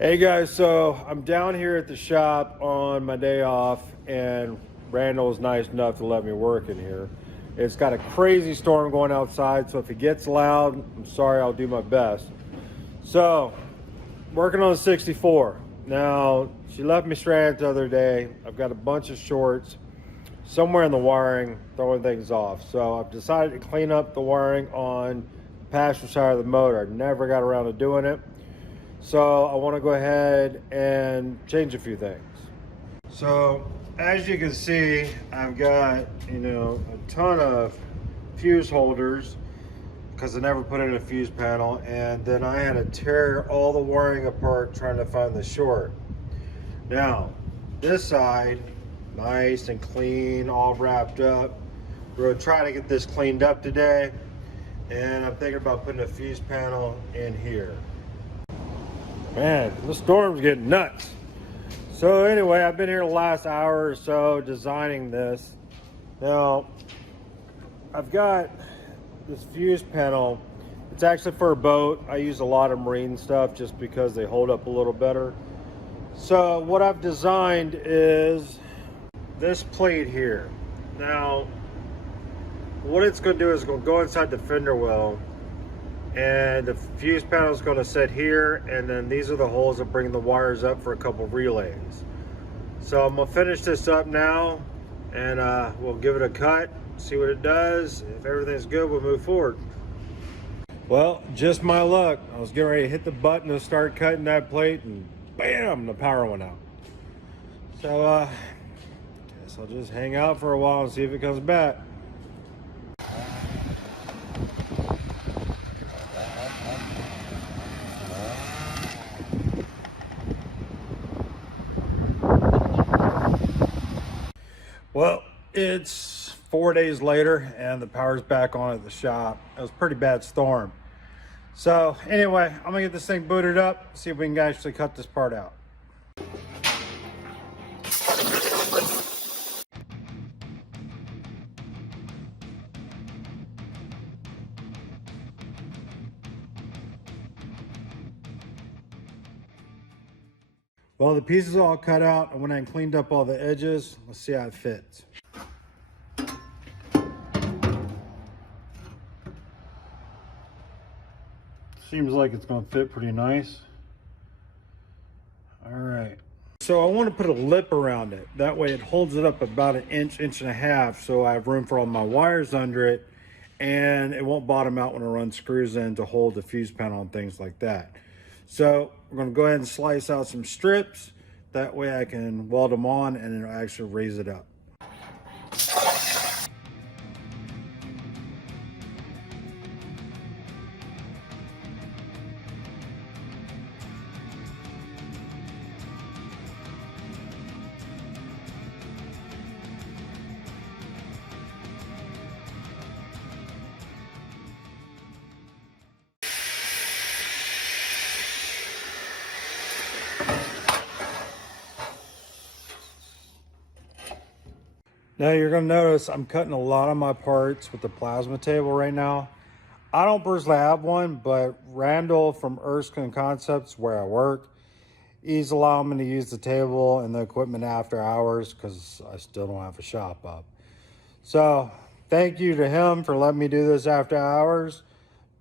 Hey guys, so I'm down here at the shop on my day off, and Randall was nice enough to let me work in here. It's got a crazy storm going outside, so if it gets loud, I'm sorry, I'll do my best. So, working on the 64. Now, she left me stranded the other day. I've got a bunch of shorts somewhere in the wiring throwing things off. So I've decided to clean up the wiring on the passenger side of the motor. I never got around to doing it. So I want to go ahead and change a few things. So as you can see, I've got, a ton of fuse holders because I never put in a fuse panel, and then I had to tear all the wiring apart trying to find the short. Now, this side, nice and clean, all wrapped up. We're gonna try to get this cleaned up today, and I'm thinking about putting a fuse panel in here. Man, the storm's getting nuts. So anyway, I've been here the last hour or so designing this. Now, I've got this fuse panel. It's actually for a boat. I use a lot of marine stuff just because they hold up a little better. So what I've designed is this plate here. Now, what it's going to do is going to go inside the fender well, and the fuse panel is going to sit here, and then these are the holes that bring the wires up for a couple relays. So I'm going to finish this up now, and we'll give it a cut, see what it does. If everything's good, we'll move forward. Well, just my luck. I was getting ready to hit the button to start cutting that plate, and bam, the power went out. So guess I'll just hang out for a while and see if it comes back. Well, it's 4 days later and the power's back on at the shop. It was a pretty bad storm. So anyway, I'm gonna get this thing booted up, see if we can actually cut this part out. Well, the pieces are all cut out. I went and cleaned up all the edges. Let's see how it fits. Seems like it's going to fit pretty nice. All right. So I want to put a lip around it. That way it holds it up about an inch, inch and a half, so I have room for all my wires under it, and it won't bottom out when I run screws in to hold the fuse panel and things like that. So we're going to go ahead and slice out some strips. That way I can weld them on and it'll actually raise it up. Now you're going to notice I'm cutting a lot of my parts with the plasma table right now. I don't personally have one, but Randall from Erskine Concepts, where I work, he's allowing me to use the table and the equipment after hours because I still don't have a shop up. So thank you to him for letting me do this after hours.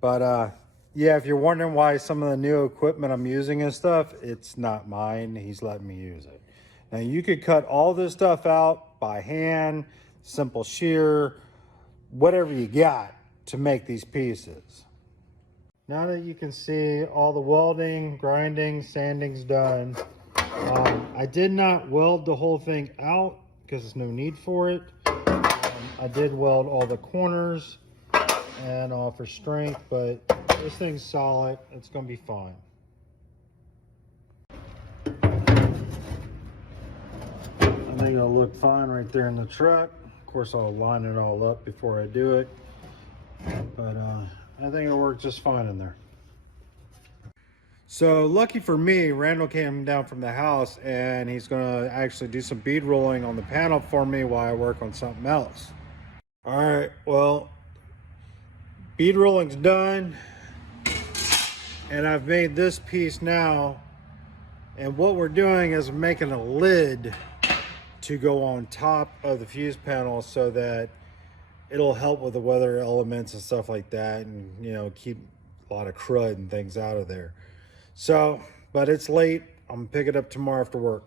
But yeah, if you're wondering why some of the new equipment I'm using and stuff, it's not mine. He's letting me use it. Now you could cut all this stuff out by hand, simple shear, whatever you got to make these pieces. Now that you can see all the welding, grinding, sanding's done, I did not weld the whole thing out because there's no need for it. I did weld all the corners and all for strength, but this thing's solid. It's going to be fine. I think it'll look fine right there in the truck. Of course, I'll line it all up before I do it, but I think it'll work just fine in there. So lucky for me, Randall came down from the house and he's gonna actually do some bead rolling on the panel for me while I work on something else. All right, well, bead rolling's done, and I've made this piece now And what we're doing is making a lid to go on top of the fuse panel so that it'll help with the weather elements and stuff like that, and you know, keep a lot of crud and things out of there. So, but it's late. I'm gonna pick it up tomorrow after work.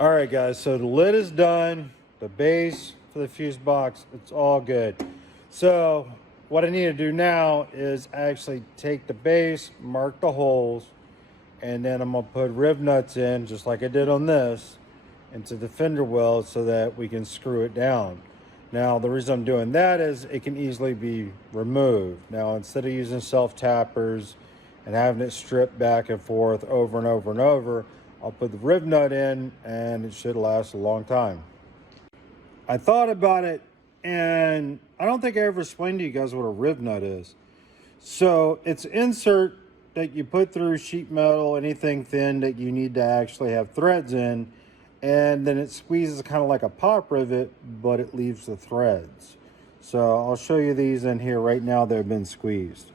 All right, guys, so the lid is done. The base for the fuse box, it's all good. So what I need to do now is actually take the base, mark the holes, and then I'm gonna put rib nuts in, just like I did on this, into the fender well so that we can screw it down. Now, the reason I'm doing that is it can easily be removed. Now, instead of using self-tappers and having it stripped back and forth over and over and over, I'll put the rib nut in and it should last a long time. I thought about it, and I don't think I ever explained to you guys what a rib nut is. So it's an insert that you put through sheet metal, anything thin that you need to actually have threads in, and then it squeezes kind of like a pop rivet, but it leaves the threads. So I'll show you these in here right now. They've been squeezed.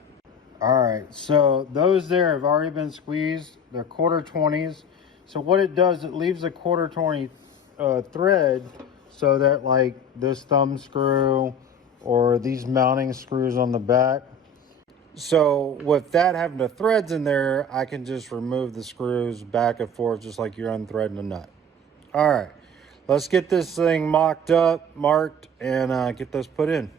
All right, so those there have already been squeezed. They're 1/4 20s. So what it does, it leaves a 1/4 20 thread, so that like this thumb screw or these mounting screws on the back. So with that having the threads in there, I can just remove the screws back and forth just like you're unthreading a nut. All right, let's get this thing mocked up, marked, and get those put in.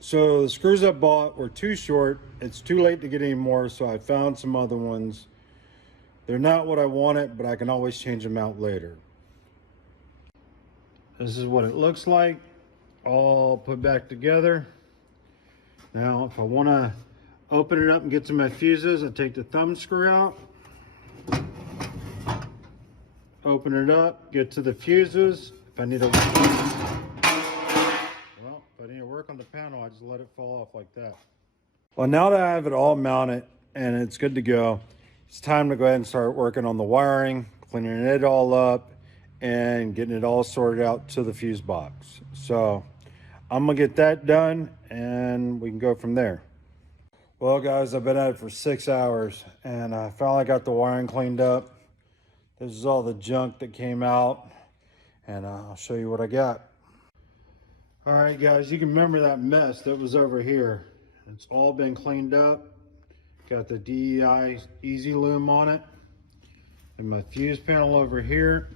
So the screws I bought were too short. It's too late to get any more, so I found some other ones. They're not what I wanted, but I can always change them out later. This is what it looks like, all put back together. Now, if I want to open it up and get to my fuses, I take the thumb screw out, open it up, get to the fuses. If I need to work on the panel, I just let it fall off like that. Well, now that I have it all mounted and it's good to go, it's time to go ahead and start working on the wiring, cleaning it all up, and getting it all sorted out to the fuse box. So I'm gonna get that done and we can go from there. Well, guys, I've been at it for 6 hours and I finally got the wiring cleaned up. This is all the junk that came out, and I'll show you what I got. All right, guys, you can remember that mess that was over here. It's all been cleaned up. Got the DEI Easy Loom on it. And my fuse panel over here.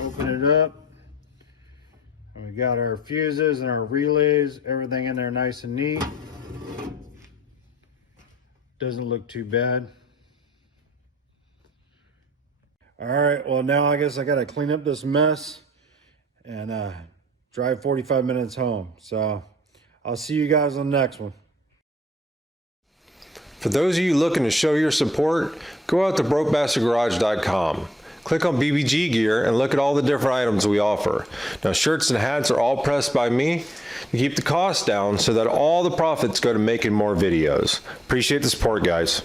Open it up. We got our fuses and our relays, everything in there nice and neat. Doesn't look too bad. All right, well now I guess I gotta clean up this mess and drive 45 minutes home. So I'll see you guys on the next one. For those of you looking to show your support, go out to brokebastardgarage.com. Click on BBG gear and look at all the different items we offer. Now shirts and hats are all pressed by me to keep the cost down so that all the profits go to making more videos. Appreciate the support, guys.